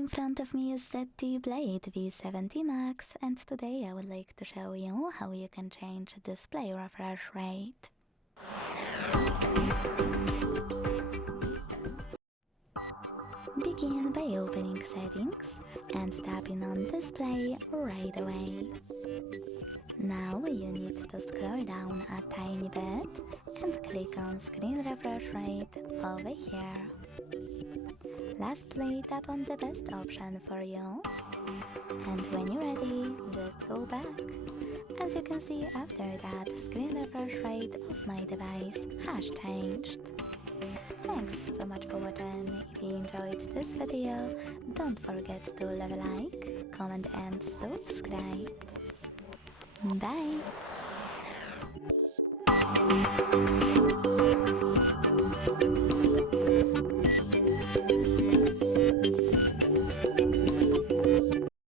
In front of me is ZTE Blade V70 Max, and today I would like to show you how you can change display refresh rate. Begin by opening settings and tapping on display right away. Now you need to scroll down a tiny bit and click on screen refresh rate over here. Lastly, tap on the best option for you, and when you're ready, just go back. As you can see, after that, screen refresh rate of my device has changed. Thanks so much for watching. If you enjoyed this video, don't forget to leave a like, comment and subscribe. Bye!